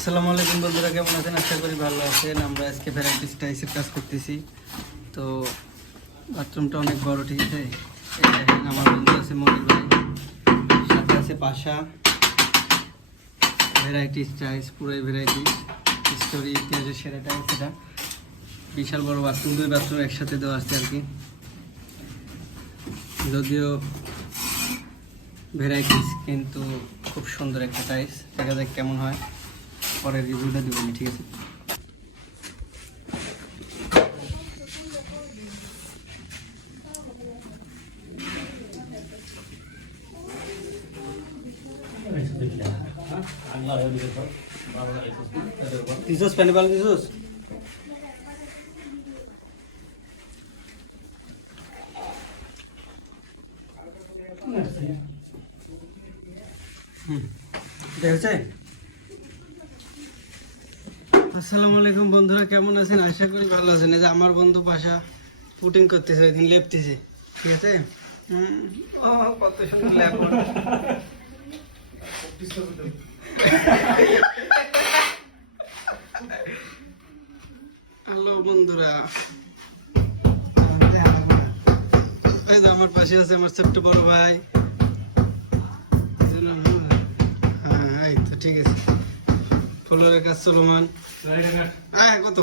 আসসালামু আলাইকুম বন্ধুরা, কেমন আছেন? আশা করি ভালো আছেন। আমরা আজকে ভ্যারাইটি স্টাইলসের কাজ করতেছি। তো বাথরুমটা অনেক বড়, ঠিক আছে। এই দেখেন, আমার বন্ধু আছে মনির ভাই, সাথে আছে পাশা। ভ্যারাইটি স্টাইলস, পুরাই ভ্যারাইটি স্টোরি ইতিহাসের সেরা টাইলস। এটা বিশাল বড় বাথরুম, দুই বাথরুম একসাথে দেওয়া আছে আর কি। যদিও ভ্যারাইটিস, কিন্তু খুব সুন্দর একটা টাইলস। দেখা যাক কেমন হয়, পরের রিভিউটা দেবেন, ঠিক আছে। দিছোস পানি পাল দিছোস? আসসালামু আলাইকুম বন্ধুরা, কেমন আছেন? আশা করি ভালো আছেন। এই যে আমার বন্ধু পাশা পুটিং করতেছে, ওই দিন লেপতেছে, ঠিক আছে। কত সুন্দর ল্যাপ। হ্যালো বন্ধুরা, এই যে আমার পাশে আছে আমার ছোট্ট বড় ভাই। হ্যাঁ, এই তো ঠিক আছে। ফ্লোরের কাজ চলমান। কত